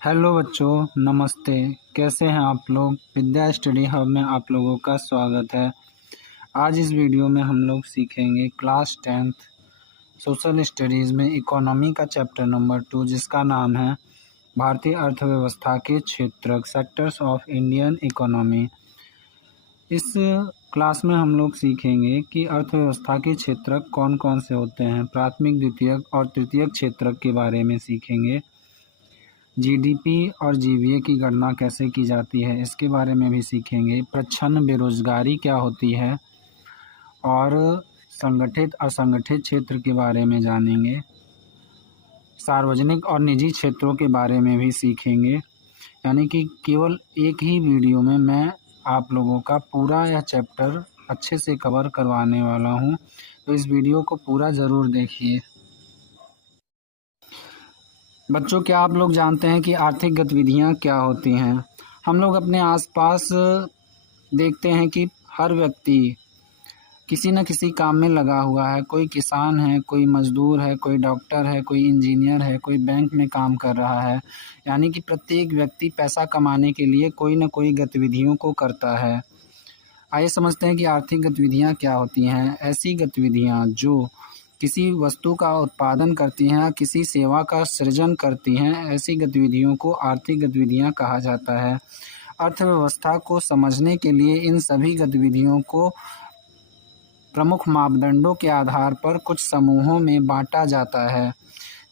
Hello बच्चों, नमस्ते। कैसे हैं आप लोग। विद्या स्टडी हब में आप लोगों का स्वागत है। आज इस वीडियो में हम लोग सीखेंगे क्लास 10th सोशल स्टडीज़ में इकोनॉमी का चैप्टर नंबर 2, जिसका नाम है भारतीय अर्थव्यवस्था के क्षेत्रक, सेक्टर्स ऑफ इंडियन इकोनॉमी। इस क्लास में हम लोग सीखेंगे कि अर्थव्यवस्था के क्षेत्रक कौन कौन से होते हैं। प्राथमिक, द्वितीयक और तृतीयक क्षेत्रक के बारे में सीखेंगे। जीडीपी और जीवीए की गणना कैसे की जाती है, इसके बारे में भी सीखेंगे। प्रच्छन्न बेरोजगारी क्या होती है और संगठित असंगठित क्षेत्र के बारे में जानेंगे। सार्वजनिक और निजी क्षेत्रों के बारे में भी सीखेंगे। यानी कि केवल एक ही वीडियो में मैं आप लोगों का पूरा यह चैप्टर अच्छे से कवर करवाने वाला हूँ, तो इस वीडियो को पूरा ज़रूर देखिए। बच्चों, क्या आप लोग जानते हैं कि आर्थिक गतिविधियां क्या होती हैं। हम लोग अपने आसपास देखते हैं कि हर व्यक्ति किसी न किसी काम में लगा हुआ है। कोई किसान है, कोई मजदूर है, कोई डॉक्टर है, कोई इंजीनियर है, कोई बैंक में काम कर रहा है। यानी कि प्रत्येक व्यक्ति पैसा कमाने के लिए कोई न कोई गतिविधियों को करता है। आइए समझते हैं कि आर्थिक गतिविधियां क्या होती हैं। ऐसी गतिविधियां जो किसी वस्तु का उत्पादन करती हैं, किसी सेवा का सृजन करती हैं, ऐसी गतिविधियों को आर्थिक गतिविधियां कहा जाता है। अर्थव्यवस्था को समझने के लिए इन सभी गतिविधियों को प्रमुख मापदंडों के आधार पर कुछ समूहों में बांटा जाता है,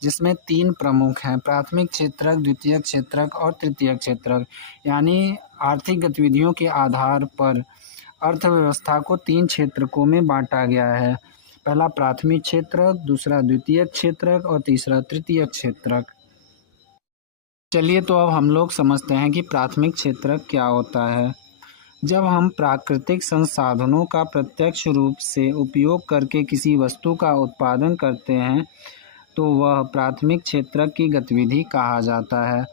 जिसमें 3 प्रमुख हैं: प्राथमिक क्षेत्रक, द्वितीयक क्षेत्रक और तृतीयक क्षेत्रक। यानी आर्थिक गतिविधियों के आधार पर अर्थव्यवस्था को 3 क्षेत्रकों में बांटा गया है। पहला प्राथमिक क्षेत्रक, दूसरा द्वितीयक क्षेत्रक और तीसरा तृतीयक क्षेत्रक। चलिए तो अब हम लोग समझते हैं कि प्राथमिक क्षेत्रक क्या होता है। जब हम प्राकृतिक संसाधनों का प्रत्यक्ष रूप से उपयोग करके किसी वस्तु का उत्पादन करते हैं, तो वह प्राथमिक क्षेत्रक की गतिविधि कहा जाता है।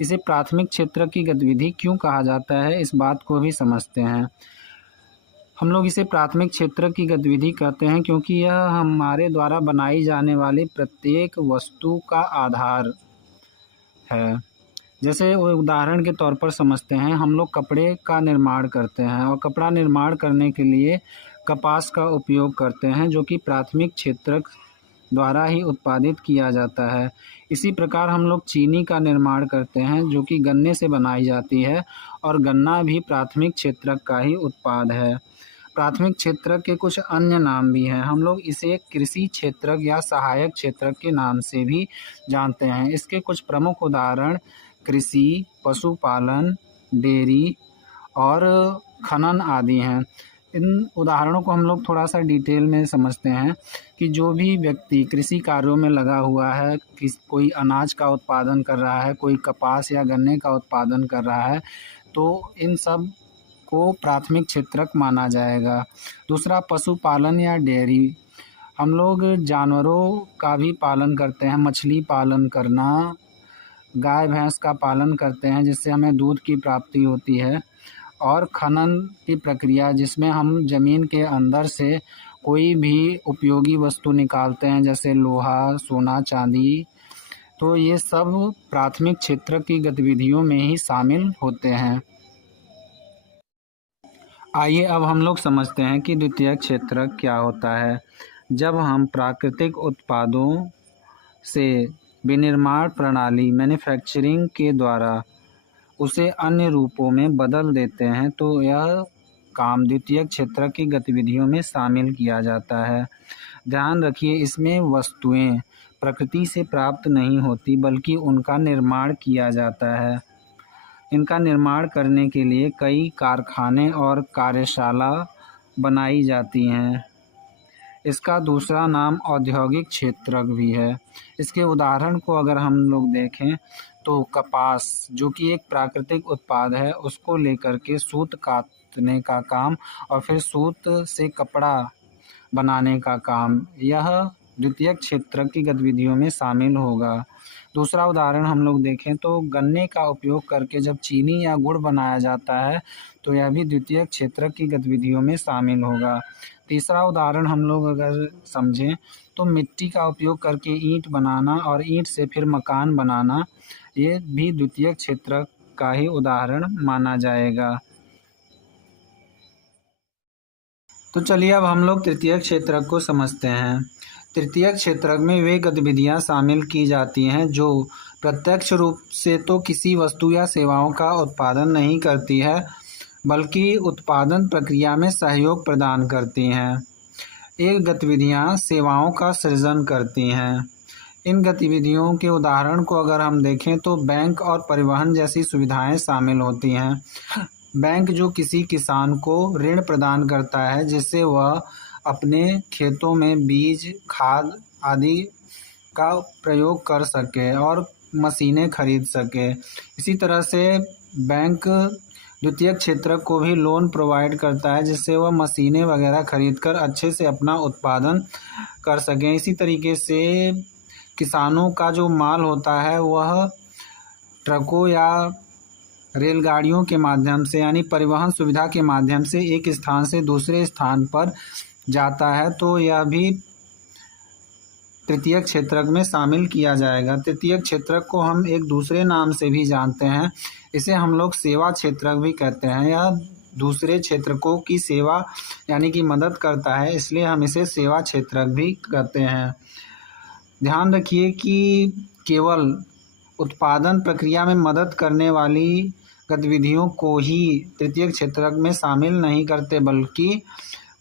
इसे प्राथमिक क्षेत्रक की गतिविधि क्यों कहा जाता है, इस बात को भी समझते हैं। हम लोग इसे प्राथमिक क्षेत्रक की गतिविधि कहते हैं क्योंकि यह हमारे द्वारा बनाई जाने वाली प्रत्येक वस्तु का आधार है। जैसे उदाहरण के तौर पर समझते हैं, हम लोग कपड़े का निर्माण करते हैं और कपड़ा निर्माण करने के लिए कपास का उपयोग करते हैं, जो कि प्राथमिक क्षेत्रक द्वारा ही उत्पादित किया जाता है। इसी प्रकार हम लोग चीनी का निर्माण करते हैं, जो कि गन्ने से बनाई जाती है, और गन्ना भी प्राथमिक क्षेत्रक का ही उत्पाद है। प्राथमिक क्षेत्रक के कुछ अन्य नाम भी हैं। हम लोग इसे कृषि क्षेत्रक या सहायक क्षेत्रक के नाम से भी जानते हैं। इसके कुछ प्रमुख उदाहरण कृषि, पशुपालन, डेयरी और खनन आदि हैं। इन उदाहरणों को हम लोग थोड़ा सा डिटेल में समझते हैं कि जो भी व्यक्ति कृषि कार्यों में लगा हुआ है, कोई अनाज का उत्पादन कर रहा है, कोई कपास या गन्ने का उत्पादन कर रहा है, तो इन सब को प्राथमिक क्षेत्रक माना जाएगा। दूसरा पशुपालन या डेयरी। हम लोग जानवरों का भी पालन करते हैं। मछली पालन करना, गाय भैंस का पालन करते हैं, जिससे हमें दूध की प्राप्ति होती है। और खनन की प्रक्रिया, जिसमें हम ज़मीन के अंदर से कोई भी उपयोगी वस्तु निकालते हैं, जैसे लोहा, सोना, चांदी। तो ये सब प्राथमिक क्षेत्रक की गतिविधियों में ही शामिल होते हैं। आइए अब हम लोग समझते हैं कि द्वितीयक क्षेत्रक क्या होता है। जब हम प्राकृतिक उत्पादों से विनिर्माण प्रणाली मैन्युफैक्चरिंग के द्वारा उसे अन्य रूपों में बदल देते हैं, तो यह काम द्वितीयक क्षेत्रक की गतिविधियों में शामिल किया जाता है। ध्यान रखिए, इसमें वस्तुएं प्रकृति से प्राप्त नहीं होती, बल्कि उनका निर्माण किया जाता है। इनका निर्माण करने के लिए कई कारखाने और कार्यशाला बनाई जाती हैं। इसका दूसरा नाम औद्योगिक क्षेत्रक भी है। इसके उदाहरण को अगर हम लोग देखें तो कपास, जो कि एक प्राकृतिक उत्पाद है, उसको लेकर के सूत काटने का काम और फिर सूत से कपड़ा बनाने का काम, यह द्वितीयक क्षेत्रक की गतिविधियों में शामिल होगा। दूसरा उदाहरण हम लोग देखें तो गन्ने का उपयोग करके जब चीनी या गुड़ बनाया जाता है तो यह भी द्वितीयक क्षेत्रक की गतिविधियों में शामिल होगा। तीसरा उदाहरण हम लोग अगर समझें तो मिट्टी का उपयोग करके ईंट बनाना और ईंट से फिर मकान बनाना, ये भी द्वितीयक क्षेत्रक का ही उदाहरण माना जाएगा। तो चलिए अब हम लोग तृतीयक क्षेत्रक को समझते हैं। तृतीयक क्षेत्रक में वे गतिविधियां शामिल की जाती हैं जो प्रत्यक्ष रूप से तो किसी वस्तु या सेवाओं का उत्पादन नहीं करती है, बल्कि उत्पादन प्रक्रिया में सहयोग प्रदान करती हैं। ये गतिविधियां सेवाओं का सृजन करती हैं। इन गतिविधियों के उदाहरण को अगर हम देखें तो बैंक और परिवहन जैसी सुविधाएं शामिल होती हैं। बैंक जो किसी किसान को ऋण प्रदान करता है जिससे वह अपने खेतों में बीज, खाद आदि का प्रयोग कर सके और मशीनें खरीद सके। इसी तरह से बैंक द्वितीयक क्षेत्रक को भी लोन प्रोवाइड करता है जिससे वह मशीनें वगैरह खरीद कर अच्छे से अपना उत्पादन कर सकें। इसी तरीके से किसानों का जो माल होता है वह ट्रकों या रेलगाड़ियों के माध्यम से यानी परिवहन सुविधा के माध्यम से एक स्थान से दूसरे स्थान पर जाता है, तो यह भी तृतीयक क्षेत्रक में शामिल किया जाएगा। तृतीयक क्षेत्रक को हम एक दूसरे नाम से भी जानते हैं, इसे हम लोग सेवा क्षेत्रक भी कहते हैं। यह दूसरे क्षेत्रकों की सेवा यानी कि मदद करता है, इसलिए हम इसे सेवा क्षेत्रक भी कहते हैं। ध्यान रखिए कि केवल उत्पादन प्रक्रिया में मदद करने वाली गतिविधियों को ही तृतीयक क्षेत्रक में शामिल नहीं करते, बल्कि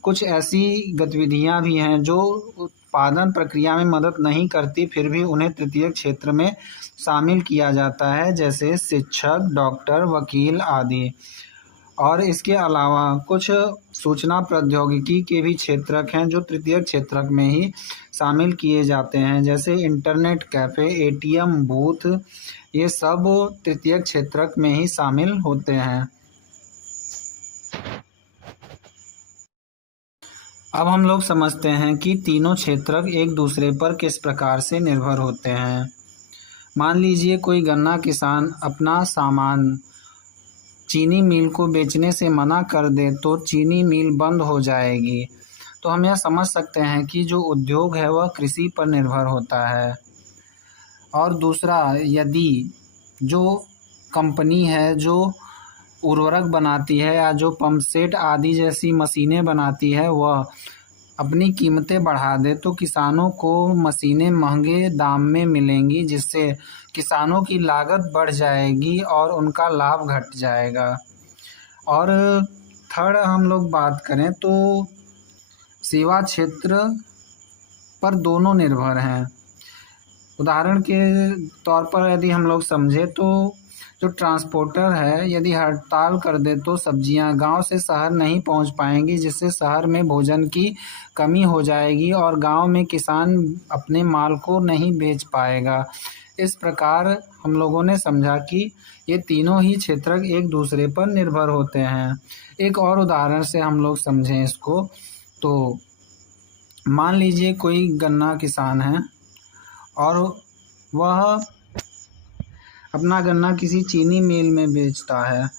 कुछ ऐसी गतिविधियां भी हैं जो उत्पादन प्रक्रिया में मदद नहीं करती फिर भी उन्हें तृतीयक क्षेत्र में शामिल किया जाता है, जैसे शिक्षक, डॉक्टर, वकील आदि। और इसके अलावा कुछ सूचना प्रौद्योगिकी के भी क्षेत्रक हैं जो तृतीयक क्षेत्रक में ही शामिल किए जाते हैं, जैसे इंटरनेट कैफ़े, एटीएम बूथ, ये सब तृतीयक क्षेत्रक में ही शामिल होते हैं। अब हम लोग समझते हैं कि तीनों क्षेत्रक एक दूसरे पर किस प्रकार से निर्भर होते हैं। मान लीजिए कोई गन्ना किसान अपना सामान चीनी मिल को बेचने से मना कर दे तो चीनी मिल बंद हो जाएगी। तो हम यह समझ सकते हैं कि जो उद्योग है वह कृषि पर निर्भर होता है। और दूसरा, यदि जो कंपनी है जो उर्वरक बनाती है या जो पंप सेट आदि जैसी मशीनें बनाती है वह अपनी कीमतें बढ़ा दे तो किसानों को मशीनें महंगे दाम में मिलेंगी, जिससे किसानों की लागत बढ़ जाएगी और उनका लाभ घट जाएगा। और थर्ड हम लोग बात करें तो सेवा क्षेत्र पर दोनों निर्भर हैं। उदाहरण के तौर पर यदि हम लोग समझें तो जो ट्रांसपोर्टर है यदि हड़ताल कर दे तो सब्जियां गांव से शहर नहीं पहुंच पाएंगी, जिससे शहर में भोजन की कमी हो जाएगी और गांव में किसान अपने माल को नहीं बेच पाएगा। इस प्रकार हम लोगों ने समझा कि ये तीनों ही क्षेत्रक एक दूसरे पर निर्भर होते हैं। एक और उदाहरण से हम लोग समझें इसको, तो मान लीजिए कोई गन्ना किसान है और वह अपना गन्ना किसी चीनी मिल में बेचता है,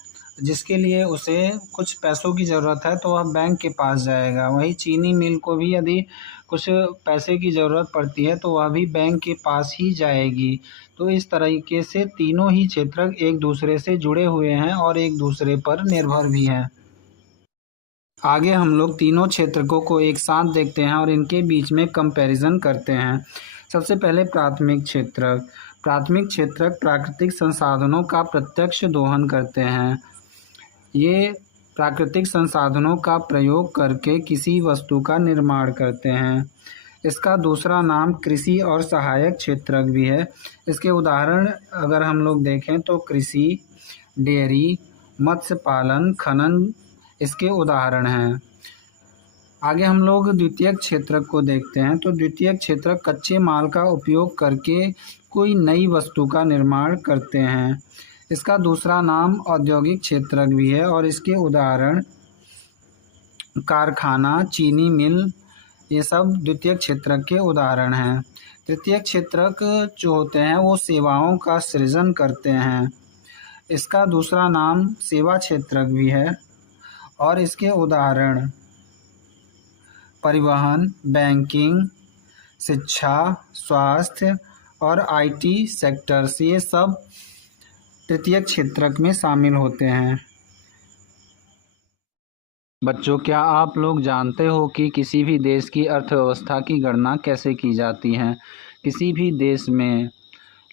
जिसके लिए उसे कुछ पैसों की ज़रूरत है, तो वह बैंक के पास जाएगा। वही चीनी मिल को भी यदि कुछ पैसे की ज़रूरत पड़ती है तो वह भी बैंक के पास ही जाएगी। तो इस तरीके से तीनों ही क्षेत्रक एक दूसरे से जुड़े हुए हैं और एक दूसरे पर निर्भर भी हैं। आगे हम लोग तीनों क्षेत्रकों को एक साथ देखते हैं और इनके बीच में कंपैरिजन करते हैं। सबसे पहले प्राथमिक क्षेत्रक। प्राथमिक क्षेत्रक प्राकृतिक संसाधनों का प्रत्यक्ष दोहन करते हैं। ये प्राकृतिक संसाधनों का प्रयोग करके किसी वस्तु का निर्माण करते हैं। इसका दूसरा नाम कृषि और सहायक क्षेत्रक भी है। इसके उदाहरण अगर हम लोग देखें तो कृषि, डेयरी, मत्स्य पालन, खनन इसके उदाहरण हैं। आगे हम लोग द्वितीयक क्षेत्रक को देखते हैं। तो द्वितीयक क्षेत्रक कच्चे माल का उपयोग करके कोई नई वस्तु का निर्माण करते हैं। इसका दूसरा नाम औद्योगिक क्षेत्रक भी है और इसके उदाहरण कारखाना, चीनी मिल, ये सब द्वितीयक क्षेत्रक के उदाहरण हैं। तृतीय क्षेत्रक जो होते हैं वो सेवाओं का सृजन करते हैं। इसका दूसरा नाम सेवा क्षेत्रक भी है और इसके उदाहरण परिवहन, बैंकिंग, शिक्षा, स्वास्थ्य और आईटी सेक्टर्स, ये सब तृतीय क्षेत्रक में शामिल होते हैं। बच्चों, क्या आप लोग जानते हो कि किसी भी देश की अर्थव्यवस्था की गणना कैसे की जाती है? किसी भी देश में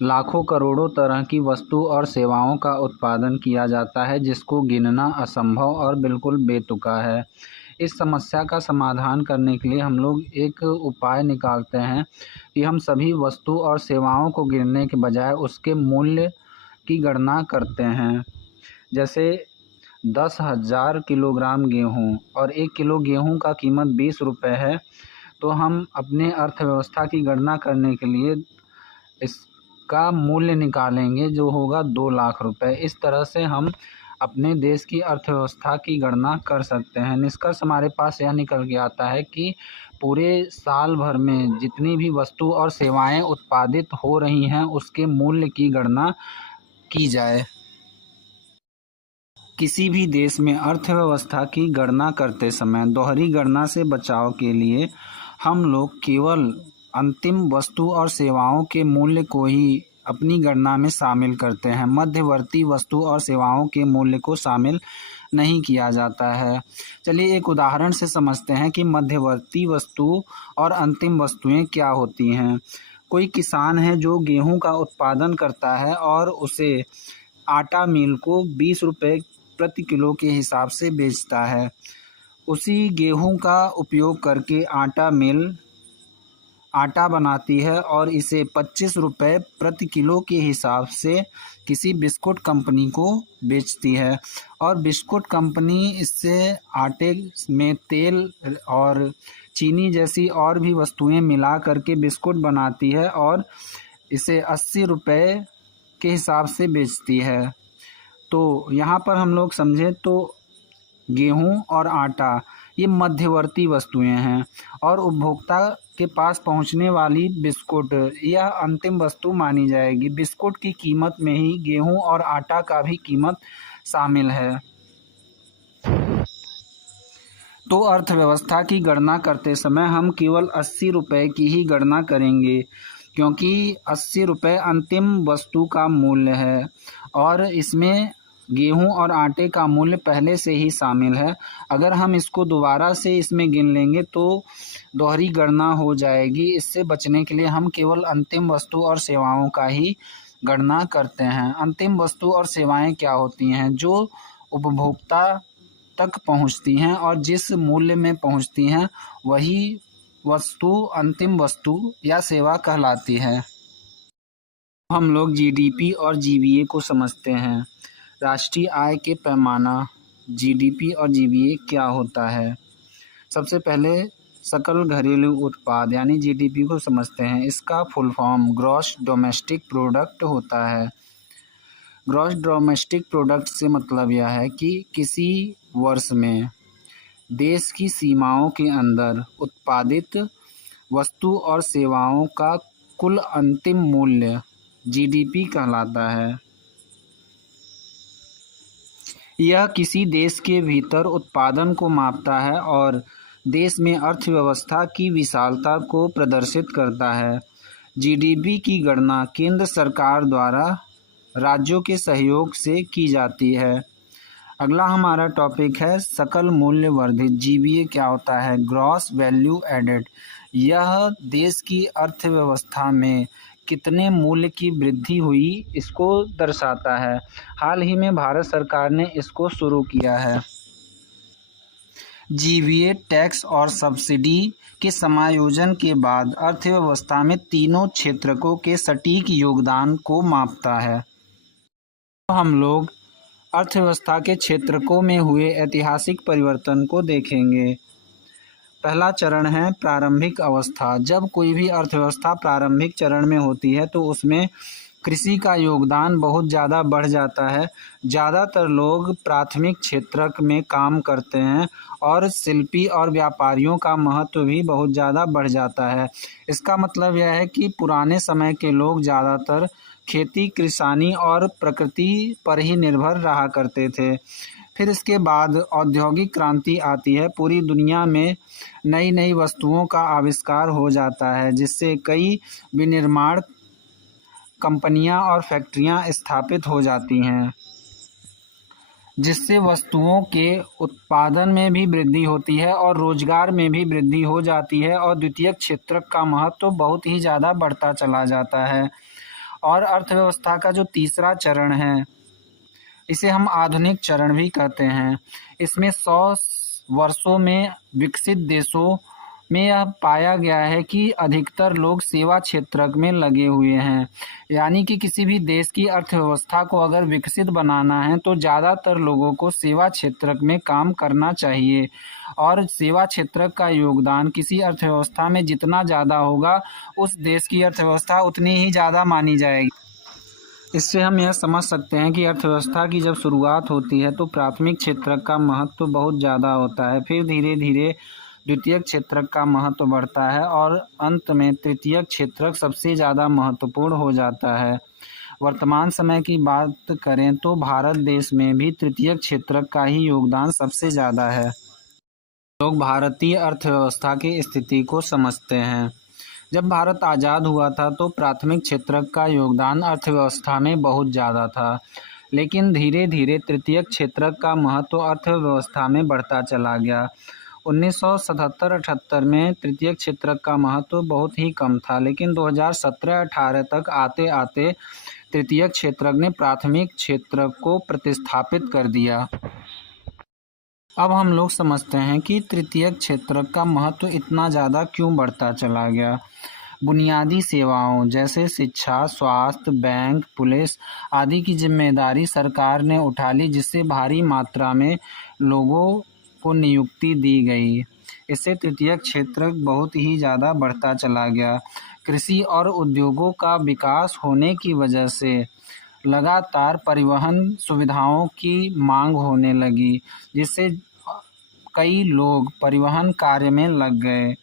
लाखों करोड़ों तरह की वस्तु और सेवाओं का उत्पादन किया जाता है, जिसको गिनना असंभव और बिल्कुल बेतुका है। इस समस्या का समाधान करने के लिए हम लोग एक उपाय निकालते हैं कि हम सभी वस्तु और सेवाओं को गिनने के बजाय उसके मूल्य की गणना करते हैं। जैसे 10,000 किलोग्राम गेहूँ और 1 किलो गेहूँ का कीमत 20 रुपये है, तो हम अपने अर्थव्यवस्था की गणना करने के लिए इसका मूल्य निकालेंगे जो होगा 2 लाख रुपए। इस तरह से हम अपने देश की अर्थव्यवस्था की गणना कर सकते हैं। निष्कर्ष हमारे पास यह निकल के आता है कि पूरे साल भर में जितनी भी वस्तु और सेवाएं उत्पादित हो रही हैं उसके मूल्य की गणना की जाए। किसी भी देश में अर्थव्यवस्था की गणना करते समय दोहरी गणना से बचाव के लिए हम लोग केवल अंतिम वस्तु और सेवाओं के मूल्य को ही अपनी गणना में शामिल करते हैं। मध्यवर्ती वस्तु और सेवाओं के मूल्य को शामिल नहीं किया जाता है। चलिए एक उदाहरण से समझते हैं कि मध्यवर्ती वस्तु और अंतिम वस्तुएं क्या होती हैं। कोई किसान है जो गेहूं का उत्पादन करता है और उसे आटा मिल को 20 रुपये प्रति किलो के हिसाब से बेचता है। उसी गेहूं का उपयोग करके आटा मिल आटा बनाती है और इसे 25 रुपये प्रति किलो के हिसाब से किसी बिस्कुट कंपनी को बेचती है और बिस्कुट कंपनी इससे आटे में तेल और चीनी जैसी और भी वस्तुएं मिला करके बिस्कुट बनाती है और इसे 80 रुपये के हिसाब से बेचती है। तो यहाँ पर हम लोग समझें तो गेहूँ और आटा ये मध्यवर्ती वस्तुएं हैं और उपभोक्ता के पास पहुंचने वाली बिस्कुट यह अंतिम वस्तु मानी जाएगी। बिस्कुट की कीमत में ही गेहूं और आटा का भी कीमत शामिल है। तो अर्थव्यवस्था की गणना करते समय हम केवल 80 रुपये की ही गणना करेंगे, क्योंकि 80 रुपये अंतिम वस्तु का मूल्य है और इसमें गेहूं और आटे का मूल्य पहले से ही शामिल है। अगर हम इसको दोबारा से इसमें गिन लेंगे तो दोहरी गणना हो जाएगी। इससे बचने के लिए हम केवल अंतिम वस्तु और सेवाओं का ही गणना करते हैं। अंतिम वस्तु और सेवाएं क्या होती हैं? जो उपभोक्ता तक पहुंचती हैं और जिस मूल्य में पहुंचती हैं वही वस्तु अंतिम वस्तु या सेवा कहलाती है। हम लोग जीडीपी और जीवीए को समझते हैं। राष्ट्रीय आय के पैमाना जीडीपी और जीवीए क्या होता है? सबसे पहले सकल घरेलू उत्पाद यानी जीडीपी को समझते हैं। इसका full form gross domestic product होता है। ग्रॉस डोमेस्टिक प्रोडक्ट से मतलब यह है कि किसी वर्ष में देश की सीमाओं के अंदर उत्पादित वस्तु और सेवाओं का कुल अंतिम मूल्य जीडीपी कहलाता है। यह किसी देश के भीतर उत्पादन को मापता है और देश में अर्थव्यवस्था की विशालता को प्रदर्शित करता है। जीडीपी की गणना केंद्र सरकार द्वारा राज्यों के सहयोग से की जाती है। अगला हमारा टॉपिक है सकल मूल्य वर्धित। जीवीए क्या होता है? Gross value added. यह देश की अर्थव्यवस्था में कितने मूल्य की वृद्धि हुई इसको दर्शाता है। हाल ही में भारत सरकार ने इसको शुरू किया है। जीवीए टैक्स और सब्सिडी के समायोजन के बाद अर्थव्यवस्था में तीनों क्षेत्रकों के सटीक योगदान को मापता है। तो हम लोग अर्थव्यवस्था के क्षेत्रकों में हुए ऐतिहासिक परिवर्तन को देखेंगे। पहला चरण है प्रारंभिक अवस्था। जब कोई भी अर्थव्यवस्था प्रारंभिक चरण में होती है तो उसमें कृषि का योगदान बहुत ज़्यादा बढ़ जाता है। ज़्यादातर लोग प्राथमिक क्षेत्र में काम करते हैं और शिल्पी और व्यापारियों का महत्व भी बहुत ज़्यादा बढ़ जाता है। इसका मतलब यह है कि पुराने समय के लोग ज़्यादातर खेती, किसानी और प्रकृति पर ही निर्भर रहा करते थे। फिर इसके बाद औद्योगिक क्रांति आती है। पूरी दुनिया में नई नई वस्तुओं का आविष्कार हो जाता है, जिससे कई विनिर्माण कंपनियां और फैक्ट्रियां स्थापित हो जाती हैं, जिससे वस्तुओं के उत्पादन में भी वृद्धि होती है और रोजगार में भी वृद्धि हो जाती है और द्वितीयक क्षेत्र का महत्व बहुत ही ज़्यादा बढ़ता चला जाता है। और अर्थव्यवस्था का जो तीसरा चरण है, इसे हम आधुनिक चरण भी कहते हैं। इसमें 100 वर्षों में विकसित देशों में यह पाया गया है कि अधिकतर लोग सेवा क्षेत्र में लगे हुए हैं। यानी कि किसी भी देश की अर्थव्यवस्था को अगर विकसित बनाना है तो ज़्यादातर लोगों को सेवा क्षेत्र में काम करना चाहिए और सेवा क्षेत्र का योगदान किसी अर्थव्यवस्था में जितना ज़्यादा होगा, उस देश की अर्थव्यवस्था उतनी ही ज़्यादा मानी जाएगी। इससे हम यह समझ सकते हैं कि अर्थव्यवस्था की जब शुरुआत होती है तो प्राथमिक क्षेत्र का महत्व बहुत ज़्यादा होता है, फिर धीरे धीरे द्वितीयक क्षेत्र का महत्व बढ़ता है और अंत में तृतीयक क्षेत्र सबसे ज़्यादा महत्वपूर्ण हो जाता है। वर्तमान समय की बात करें तो भारत देश में भी तृतीयक क्षेत्र का ही योगदान सबसे ज़्यादा है। लोग भारतीय अर्थव्यवस्था की स्थिति को समझते हैं। जब भारत आज़ाद हुआ था तो प्राथमिक क्षेत्र का योगदान अर्थव्यवस्था में बहुत ज़्यादा था, लेकिन धीरे धीरे तृतीयक क्षेत्र का महत्व अर्थव्यवस्था में बढ़ता चला गया। 1977-78 में तृतीयक क्षेत्र का महत्व बहुत ही कम था, लेकिन 2017-18 तक आते आते तृतीयक क्षेत्र ने प्राथमिक क्षेत्र को प्रतिस्थापित कर दिया। अब हम लोग समझते हैं कि तृतीयक क्षेत्र का महत्व इतना ज़्यादा क्यों बढ़ता चला गया। बुनियादी सेवाओं जैसे शिक्षा, स्वास्थ्य, बैंक, पुलिस आदि की जिम्मेदारी सरकार ने उठा ली, जिससे भारी मात्रा में लोगों को नियुक्ति दी गई। इससे तृतीयक क्षेत्र बहुत ही ज़्यादा बढ़ता चला गया। कृषि और उद्योगों का विकास होने की वजह से लगातार परिवहन सुविधाओं की मांग होने लगी, जिससे कई लोग परिवहन कार्य में लग गए।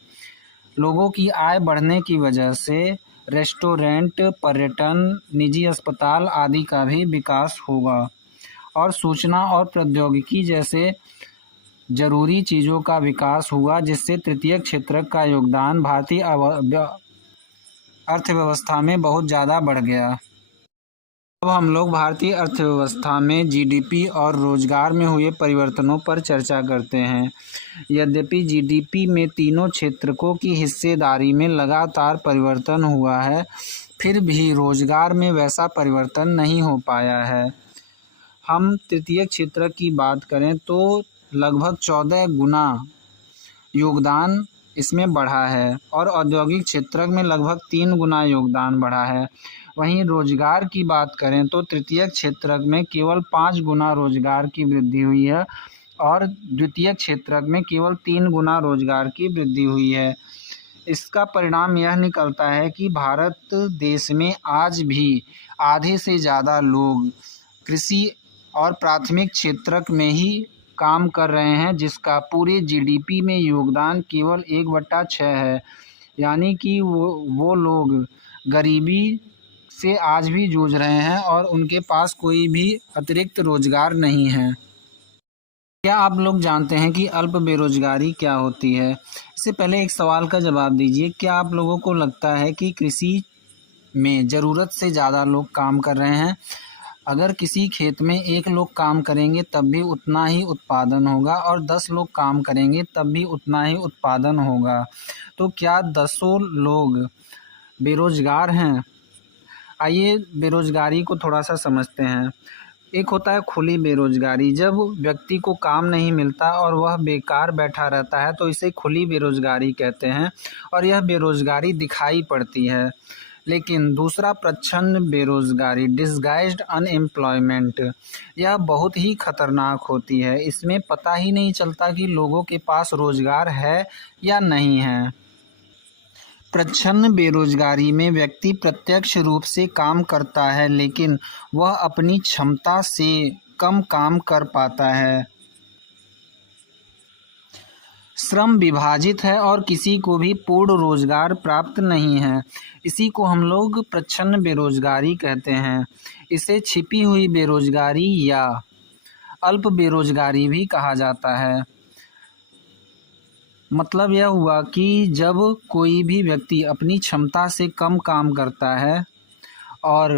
लोगों की आय बढ़ने की वजह से रेस्टोरेंट, पर्यटन, निजी अस्पताल आदि का भी विकास होगा और सूचना और प्रौद्योगिकी जैसे जरूरी चीज़ों का विकास हुआ, जिससे तृतीयक क्षेत्र का योगदान भारतीय अर्थव्यवस्था में बहुत ज़्यादा बढ़ गया। अब हम लोग भारतीय अर्थव्यवस्था में जीडीपी और रोजगार में हुए परिवर्तनों पर चर्चा करते हैं। यद्यपि जीडीपी में तीनों क्षेत्रकों की हिस्सेदारी में लगातार परिवर्तन हुआ है, फिर भी रोजगार में वैसा परिवर्तन नहीं हो पाया है। हम तृतीय क्षेत्र की बात करें तो लगभग 14 गुना योगदान इसमें बढ़ा है और औद्योगिक क्षेत्र में लगभग 3 गुना योगदान बढ़ा है। वहीं रोजगार की बात करें तो तृतीय क्षेत्र में केवल 5 गुना रोजगार की वृद्धि हुई है और द्वितीय क्षेत्र में केवल 3 गुना रोजगार की वृद्धि हुई है। इसका परिणाम यह निकलता है कि भारत देश में आज भी आधे से ज़्यादा लोग कृषि और प्राथमिक क्षेत्र में ही काम कर रहे हैं, जिसका पूरे जीडीपी में योगदान केवल 1/6 है। यानी कि वो लोग गरीबी से आज भी जूझ रहे हैं और उनके पास कोई भी अतिरिक्त रोजगार नहीं है। क्या आप लोग जानते हैं कि अल्प बेरोजगारी क्या होती है? इससे पहले एक सवाल का जवाब दीजिए। क्या आप लोगों को लगता है कि कृषि में ज़रूरत से ज़्यादा लोग काम कर रहे हैं? अगर किसी खेत में 1 लोग काम करेंगे तब भी उतना ही उत्पादन होगा और 10 लोग काम करेंगे तब भी उतना ही उत्पादन होगा। तो क्या 10 लोग बेरोजगार हैं? आइए बेरोजगारी को थोड़ा सा समझते हैं। एक होता है खुली बेरोजगारी। जब व्यक्ति को काम नहीं मिलता और वह बेकार बैठा रहता है तो इसे खुली बेरोजगारी कहते हैं और यह बेरोजगारी दिखाई पड़ती है। लेकिन दूसरा प्रच्छन्न बेरोजगारी, डिसगाइज्ड अनएम्प्लॉयमेंट, यह बहुत ही खतरनाक होती है। इसमें पता ही नहीं चलता कि लोगों के पास रोजगार है या नहीं है। प्रच्छन्न बेरोजगारी में व्यक्ति प्रत्यक्ष रूप से काम करता है लेकिन वह अपनी क्षमता से कम काम कर पाता है। श्रम विभाजित है और किसी को भी पूर्ण रोजगार प्राप्त नहीं है। इसी को हम लोग प्रच्छन्न बेरोजगारी कहते हैं। इसे छिपी हुई बेरोजगारी या अल्प बेरोजगारी भी कहा जाता है। मतलब यह हुआ कि जब कोई भी व्यक्ति अपनी क्षमता से कम काम करता है और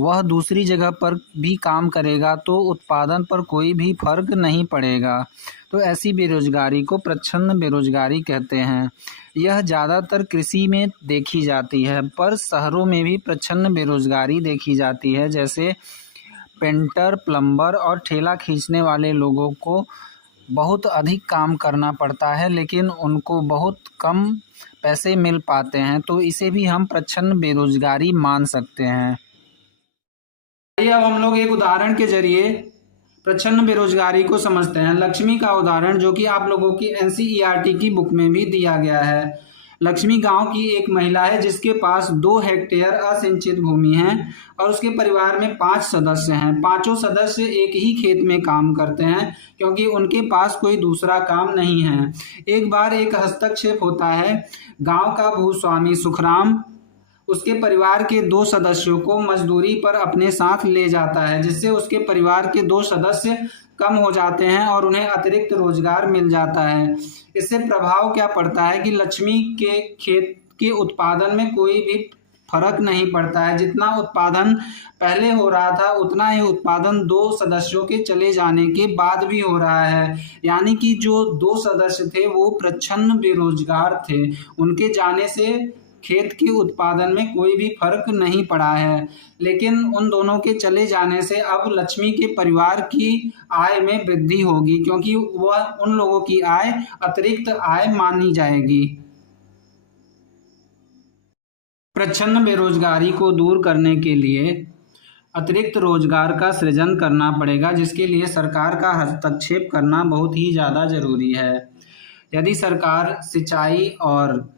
वह दूसरी जगह पर भी काम करेगा तो उत्पादन पर कोई भी फर्क नहीं पड़ेगा, तो ऐसी बेरोजगारी को प्रच्छन्न बेरोजगारी कहते हैं। यह ज़्यादातर कृषि में देखी जाती है, पर शहरों में भी प्रच्छन्न बेरोजगारी देखी जाती है। जैसे पेंटर, प्लम्बर और ठेला खींचने वाले लोगों को बहुत अधिक काम करना पड़ता है लेकिन उनको बहुत कम पैसे मिल पाते हैं, तो इसे भी हम प्रच्छन्न बेरोजगारी मान सकते हैं। आइए अब हम लोग एक उदाहरण के जरिए प्रच्छन्न बेरोजगारी को समझते हैं। लक्ष्मी का उदाहरण, जो कि आप लोगों की NCERT की बुक में भी दिया गया है। लक्ष्मी गांव की एक महिला है जिसके पास 2 हेक्टेयर असिंचित भूमि है और उसके परिवार में 5 सदस्य हैं। पांचों सदस्य एक ही खेत में काम करते हैं क्योंकि उनके पास कोई दूसरा काम नहीं है। एक बार एक हस्तक्षेप होता है। गांव का भूस्वामी सुखराम उसके परिवार के 2 सदस्यों को मजदूरी पर अपने साथ ले जाता है, जिससे उसके परिवार के 2 सदस्य कम हो जाते हैं और उन्हें अतिरिक्त रोजगार मिल जाता है। इससे प्रभाव क्या पड़ता है कि लक्ष्मी के खेत के उत्पादन में कोई भी फर्क नहीं पड़ता है। जितना उत्पादन पहले हो रहा था उतना ही उत्पादन 2 सदस्यों के चले जाने के बाद भी हो रहा है। यानी कि जो 2 सदस्य थे वो प्रच्छन्न बेरोजगार थे, उनके जाने से खेत के उत्पादन में कोई भी फर्क नहीं पड़ा है। लेकिन उन दोनों के चले जाने से अब लक्ष्मी के परिवार की आय में वृद्धि होगी, क्योंकि वह उन लोगों की आय अतिरिक्त आय मानी जाएगी। प्रच्छन्न बेरोजगारी को दूर करने के लिए अतिरिक्त रोजगार का सृजन करना पड़ेगा, जिसके लिए सरकार का हस्तक्षेप करना बहुत ही ज़्यादा जरूरी है। यदि सरकार सिंचाई और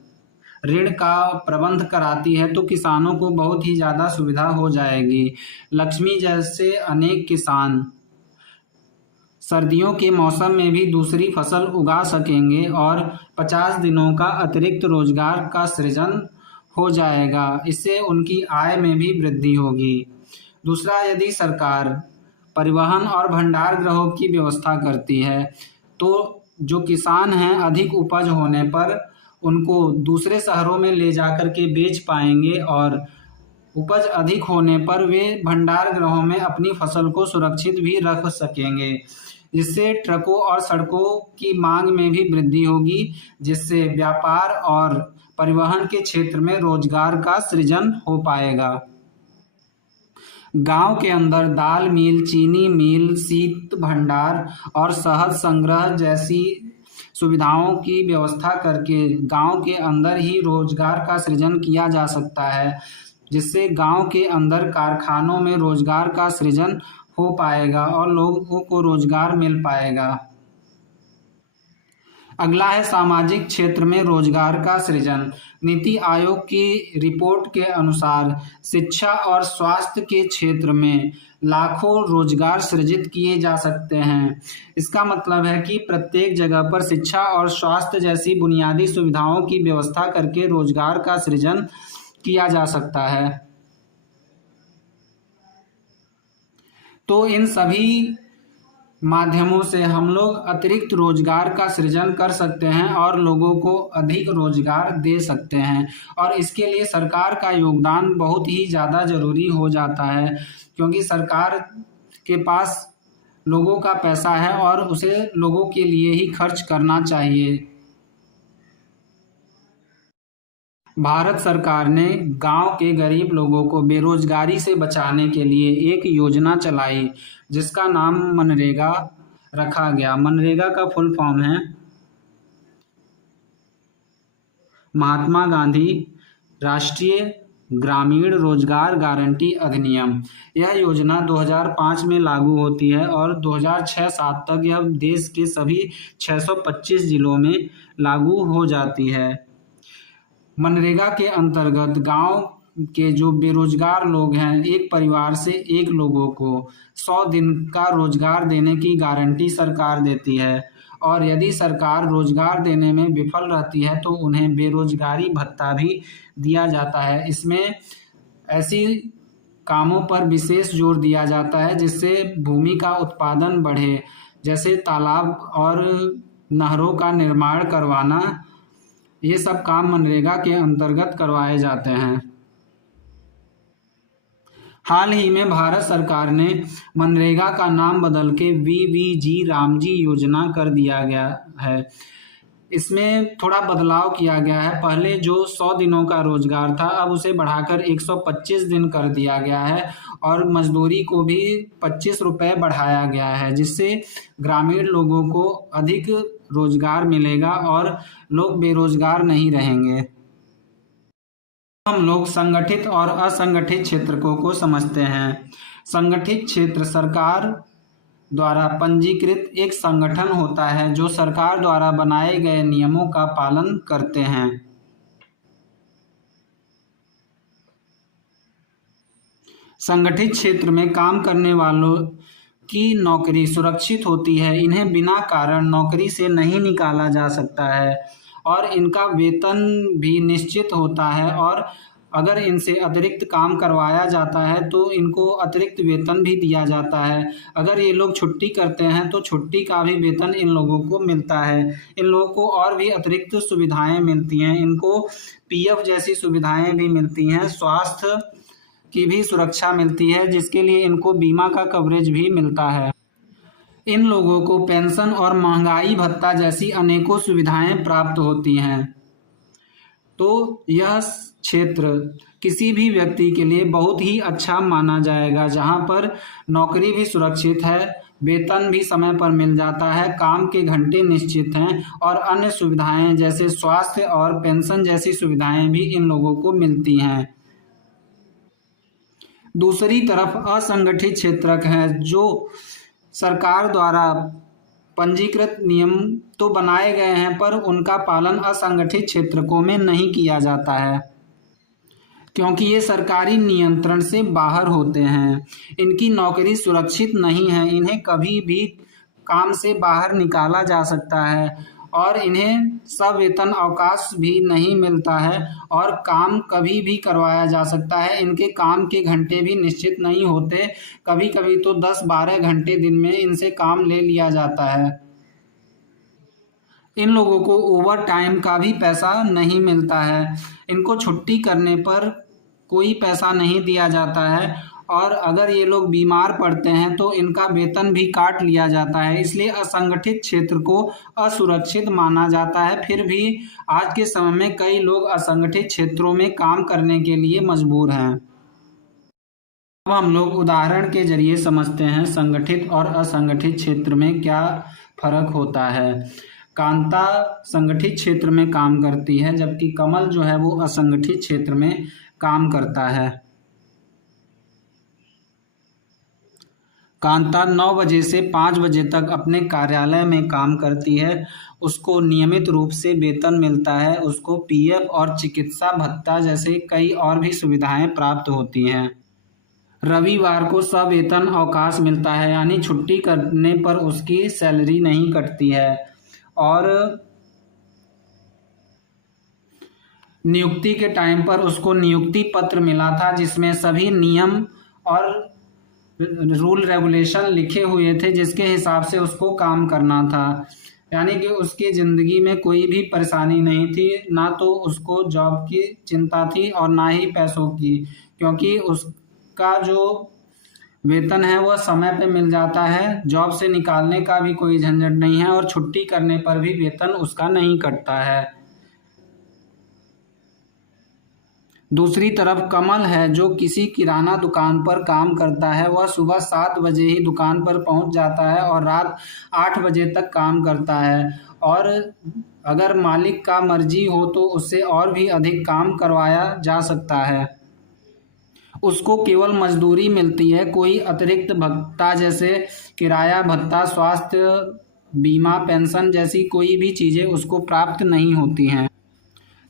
ऋण का प्रबंध कराती है तो किसानों को बहुत ही ज़्यादा सुविधा हो जाएगी। लक्ष्मी जैसे अनेक किसान सर्दियों के मौसम में भी दूसरी फसल उगा सकेंगे और 50 दिनों का अतिरिक्त रोजगार का सृजन हो जाएगा। इससे उनकी आय में भी वृद्धि होगी। दूसरा, यदि सरकार परिवहन और भंडार गृहों की व्यवस्था करती है तो जो किसान हैं अधिक उपज होने पर उनको दूसरे शहरों में ले जाकर के बेच पाएंगे और उपज अधिक होने पर वे भंडार गृहों में अपनी फसल को सुरक्षित भी रख सकेंगे, जिससे ट्रकों और सड़कों की मांग में भी वृद्धि होगी, जिससे व्यापार और परिवहन के क्षेत्र में रोजगार का सृजन हो पाएगा। गांव के अंदर दाल मिल, चीनी मिल, शीत भंडार और शहद संग्रह जैसी सुविधाओं की व्यवस्था करके गांव के अंदर ही रोजगार का सृजन किया जा सकता है, जिससे गांव के अंदर कारखानों में रोजगार का सृजन हो पाएगा और लोगों को रोजगार मिल पाएगा। अगला है सामाजिक क्षेत्र में रोजगार का सृजन। नीति आयोग की रिपोर्ट के अनुसार शिक्षा और स्वास्थ्य के क्षेत्र में लाखों रोजगार सृजित किए जा सकते हैं। इसका मतलब है कि प्रत्येक जगह पर शिक्षा और स्वास्थ्य जैसी बुनियादी सुविधाओं की व्यवस्था करके रोजगार का सृजन किया जा सकता है। तो इन सभी माध्यमों से हम लोग अतिरिक्त रोजगार का सृजन कर सकते हैं और लोगों को अधिक रोजगार दे सकते हैं, और इसके लिए सरकार का योगदान बहुत ही ज़्यादा ज़रूरी हो जाता है, क्योंकि सरकार के पास लोगों का पैसा है और उसे लोगों के लिए ही खर्च करना चाहिए। भारत सरकार ने गांव के गरीब लोगों को बेरोजगारी से बचाने के लिए एक योजना चलाई जिसका नाम मनरेगा रखा गया। मनरेगा का फुल फॉर्म है महात्मा गांधी राष्ट्रीय ग्रामीण रोजगार गारंटी अधिनियम। यह योजना 2005 में लागू होती है और 2006-07 तक यह देश के सभी 625 जिलों में लागू हो जाती है। मनरेगा के अंतर्गत गांव के जो बेरोजगार लोग हैं, एक परिवार से एक लोगों को 100 दिन का रोजगार देने की गारंटी सरकार देती है। और यदि सरकार रोजगार देने में विफल रहती है तो उन्हें बेरोजगारी भत्ता भी दिया जाता है। इसमें ऐसी कामों पर विशेष जोर दिया जाता है जिससे भूमि का उत्पादन बढ़े, जैसे तालाब और नहरों का निर्माण करवाना। ये सब काम मनरेगा के अंतर्गत करवाए जाते हैं। हाल ही में भारत सरकार ने मनरेगा का नाम बदल के वीवीजी रामजी योजना कर दिया गया है। इसमें थोड़ा बदलाव किया गया है। पहले जो 100 दिनों का रोजगार था, अब उसे बढ़ाकर 125 दिन कर दिया गया है और मजदूरी को भी 25 रुपये बढ़ाया गया है, जिससे ग्रामीण लोगों को अधिक रोजगार मिलेगा और लोग बेरोजगार नहीं रहेंगे। हम लोग संगठित और असंगठित क्षेत्र को समझते हैं। संगठित क्षेत्र सरकार द्वारा पंजीकृत एक संगठन होता है जो सरकार द्वारा बनाए गए नियमों का पालन करते हैं। संगठित क्षेत्र में काम करने वालों की नौकरी सुरक्षित होती है। इन्हें बिना कारण नौकरी से नहीं निकाला जा सकता है और इनका वेतन भी निश्चित होता है, और अगर इनसे अतिरिक्त काम करवाया जाता है तो इनको अतिरिक्त वेतन भी दिया जाता है। अगर ये लोग छुट्टी करते हैं तो छुट्टी का भी वेतन इन लोगों को मिलता है। इन लोगों को और भी अतिरिक्त सुविधाएं मिलती हैं। इनको पीएफ जैसी सुविधाएं भी मिलती हैं, स्वास्थ्य की भी सुरक्षा मिलती है, जिसके लिए इनको बीमा का कवरेज भी मिलता है। इन लोगों को पेंशन और महंगाई भत्ता जैसी अनेकों सुविधाएं प्राप्त होती हैं। तो यह क्षेत्र किसी भी व्यक्ति के लिए बहुत ही अच्छा माना जाएगा, जहां पर नौकरी भी सुरक्षित है, वेतन भी समय पर मिल जाता है, काम के घंटे निश्चित हैं और अन्य सुविधाएं जैसे स्वास्थ्य और पेंशन जैसी सुविधाएं भी इन लोगों को मिलती हैं। दूसरी तरफ असंगठित क्षेत्र है, जो सरकार द्वारा पंजीकृत नियम तो बनाए गए हैं पर उनका पालन असंगठित क्षेत्रों में नहीं किया जाता है, क्योंकि ये सरकारी नियंत्रण से बाहर होते हैं। इनकी नौकरी सुरक्षित नहीं है, इन्हें कभी भी काम से बाहर निकाला जा सकता है और इन्हें सवेतन अवकाश भी नहीं मिलता है और काम कभी भी करवाया जा सकता है। इनके काम के घंटे भी निश्चित नहीं होते, कभी कभी तो 10-12 घंटे दिन में इनसे काम ले लिया जाता है। इन लोगों को ओवर टाइम का भी पैसा नहीं मिलता है। इनको छुट्टी करने पर कोई पैसा नहीं दिया जाता है और अगर ये लोग बीमार पड़ते हैं तो इनका वेतन भी काट लिया जाता है। इसलिए असंगठित क्षेत्र को असुरक्षित माना जाता है। फिर भी आज के समय में कई लोग असंगठित क्षेत्रों में काम करने के लिए मजबूर हैं। अब हम लोग उदाहरण के जरिए समझते हैं संगठित और असंगठित क्षेत्र में क्या फर्क होता है। कांता संगठित क्षेत्र में काम करती है, जबकि कमल जो है वो असंगठित क्षेत्र में काम करता है। कांता 9 बजे से 5 बजे तक अपने कार्यालय में काम करती है। उसको नियमित रूप से वेतन मिलता है, उसको पीएफ और चिकित्सा भत्ता जैसे कई और भी सुविधाएं प्राप्त होती हैं। रविवार को सवेतन अवकाश मिलता है, यानी छुट्टी करने पर उसकी सैलरी नहीं कटती है। और नियुक्ति के टाइम पर उसको नियुक्ति पत्र मिला था, जिसमें सभी नियम और रूल रेगुलेशन लिखे हुए थे, जिसके हिसाब से उसको काम करना था। यानी कि उसकी ज़िंदगी में कोई भी परेशानी नहीं थी, ना तो उसको जॉब की चिंता थी और ना ही पैसों की, क्योंकि उसका जो वेतन है वह समय पे मिल जाता है। जॉब से निकालने का भी कोई झंझट नहीं है और छुट्टी करने पर भी वेतन उसका नहीं कटता है। दूसरी तरफ कमल है, जो किसी किराना दुकान पर काम करता है। वह सुबह 7 बजे ही दुकान पर पहुंच जाता है और रात 8 बजे तक काम करता है, और अगर मालिक का मर्जी हो तो उससे और भी अधिक काम करवाया जा सकता है। उसको केवल मजदूरी मिलती है, कोई अतिरिक्त भत्ता जैसे किराया भत्ता, स्वास्थ्य बीमा, पेंशन जैसी कोई भी चीज़ें उसको प्राप्त नहीं होती हैं।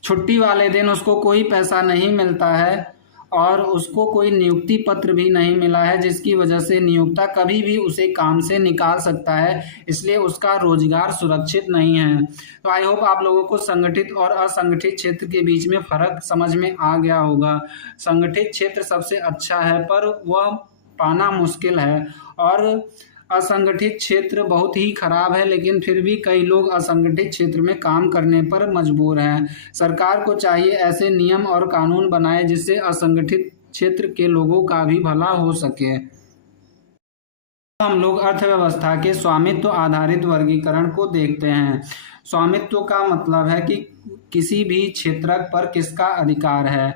छुट्टी वाले दिन उसको कोई पैसा नहीं मिलता है और उसको कोई नियुक्ति पत्र भी नहीं मिला है, जिसकी वजह से नियोक्ता कभी भी उसे काम से निकाल सकता है, इसलिए उसका रोजगार सुरक्षित नहीं है। तो आई होप आप लोगों को संगठित और असंगठित क्षेत्र के बीच में फ़र्क समझ में आ गया होगा। संगठित क्षेत्र सबसे अच्छा है पर वह पाना मुश्किल है और असंगठित क्षेत्र बहुत ही खराब है, लेकिन फिर भी कई लोग असंगठित क्षेत्र में काम करने पर मजबूर हैं। सरकार को चाहिए ऐसे नियम और कानून बनाए जिससे असंगठित क्षेत्र के लोगों का भी भला हो सके। हम लोग अर्थव्यवस्था के स्वामित्व आधारित वर्गीकरण को देखते हैं। स्वामित्व का मतलब है कि किसी भी क्षेत्र पर किसका अधिकार है।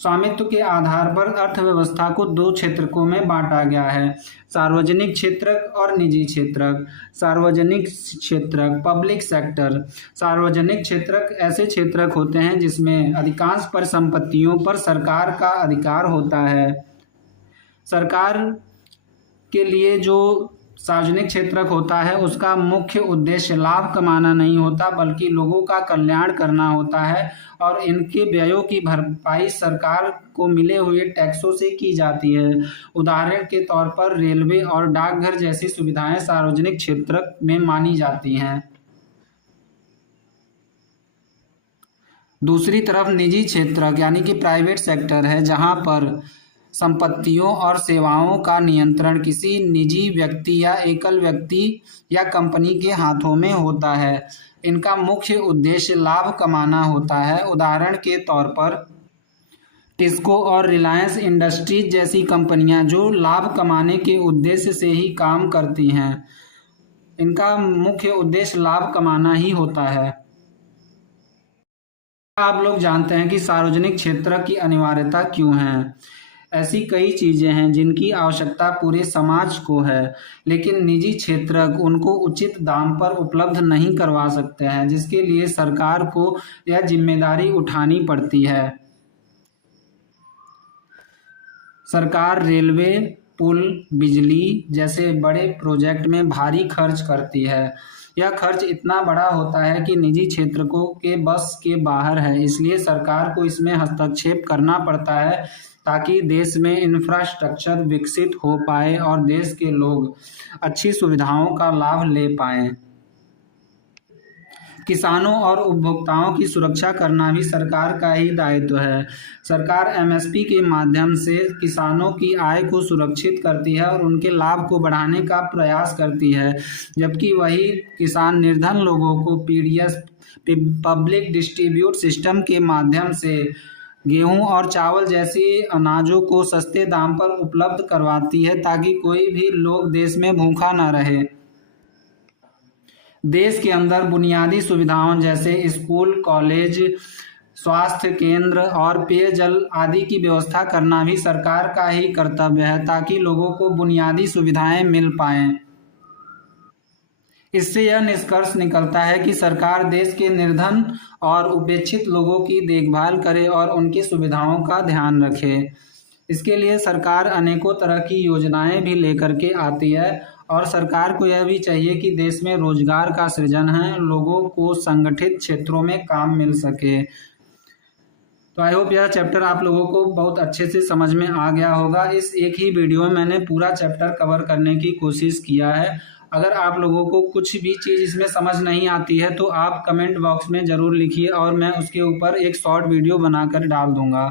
स्वामित्व के आधार पर अर्थव्यवस्था को दो क्षेत्रकों में बांटा गया है, सार्वजनिक क्षेत्रक और निजी क्षेत्रक। सार्वजनिक क्षेत्रक पब्लिक सेक्टर। सार्वजनिक क्षेत्रक ऐसे क्षेत्रक होते हैं जिसमें अधिकांश परिसंपत्तियों पर सरकार का अधिकार होता है। सरकार के लिए जो सार्वजनिक क्षेत्रक होता है उसका मुख्य उद्देश्य लाभ कमाना नहीं होता बल्कि लोगों का कल्याण करना होता है और इनके व्ययों की भरपाई सरकार को मिले हुए टैक्सों से की जाती है। उदाहरण के तौर पर रेलवे और डाकघर जैसी सुविधाएं सार्वजनिक क्षेत्रक में मानी जाती हैं। दूसरी तरफ निजी क्षेत्रक यानी कि प्राइवेट सेक्टर है, जहां पर संपत्तियों और सेवाओं का नियंत्रण किसी निजी व्यक्ति या एकल व्यक्ति या कंपनी के हाथों में होता है। इनका मुख्य उद्देश्य लाभ कमाना होता है। उदाहरण के तौर पर टिस्को और रिलायंस इंडस्ट्रीज जैसी कंपनियां जो लाभ कमाने के उद्देश्य से ही काम करती हैं, इनका मुख्य उद्देश्य लाभ कमाना ही होता है। आप लोग जानते हैं कि सार्वजनिक क्षेत्र की अनिवार्यता क्यों है। ऐसी कई चीज़ें हैं जिनकी आवश्यकता पूरे समाज को है, लेकिन निजी क्षेत्रक उनको उचित दाम पर उपलब्ध नहीं करवा सकते हैं, जिसके लिए सरकार को यह जिम्मेदारी उठानी पड़ती है। सरकार रेलवे, पुल, बिजली जैसे बड़े प्रोजेक्ट में भारी खर्च करती है। यह खर्च इतना बड़ा होता है कि निजी क्षेत्रकों के बस के बाहर है, इसलिए सरकार को इसमें हस्तक्षेप करना पड़ता है ताकि देश में इंफ्रास्ट्रक्चर विकसित हो पाए और देश के लोग अच्छी सुविधाओं का लाभ ले पाएं। किसानों और उपभोक्ताओं की सुरक्षा करना भी सरकार का ही दायित्व है। सरकार एमएसपी के माध्यम से किसानों की आय को सुरक्षित करती है और उनके लाभ को बढ़ाने का प्रयास करती है, जबकि वही किसान निर्धन लोगों को पीडीएस पब्लिक डिस्ट्रीब्यूट सिस्टम के माध्यम से गेहूं और चावल जैसी अनाजों को सस्ते दाम पर उपलब्ध करवाती है ताकि कोई भी लोग देश में भूखा न रहे। देश के अंदर बुनियादी सुविधाओं जैसे स्कूल, कॉलेज, स्वास्थ्य केंद्र और पेयजल आदि की व्यवस्था करना भी सरकार का ही कर्तव्य है ताकि लोगों को बुनियादी सुविधाएं मिल पाएं। इससे यह निष्कर्ष निकलता है कि सरकार देश के निर्धन और उपेक्षित लोगों की देखभाल करे और उनकी सुविधाओं का ध्यान रखे। इसके लिए सरकार अनेकों तरह की योजनाएं भी लेकर के आती है और सरकार को यह भी चाहिए कि देश में रोजगार का सृजन है, लोगों को संगठित क्षेत्रों में काम मिल सके। तो आई होप यह चैप्टर आप लोगों को बहुत अच्छे से समझ में आ गया होगा। इस एक ही वीडियो में मैंने पूरा चैप्टर कवर करने की कोशिश किया है। अगर आप लोगों को कुछ भी चीज़ इसमें समझ नहीं आती है तो आप कमेंट बॉक्स में ज़रूर लिखिए और मैं उसके ऊपर एक शॉर्ट वीडियो बनाकर डाल दूँगा।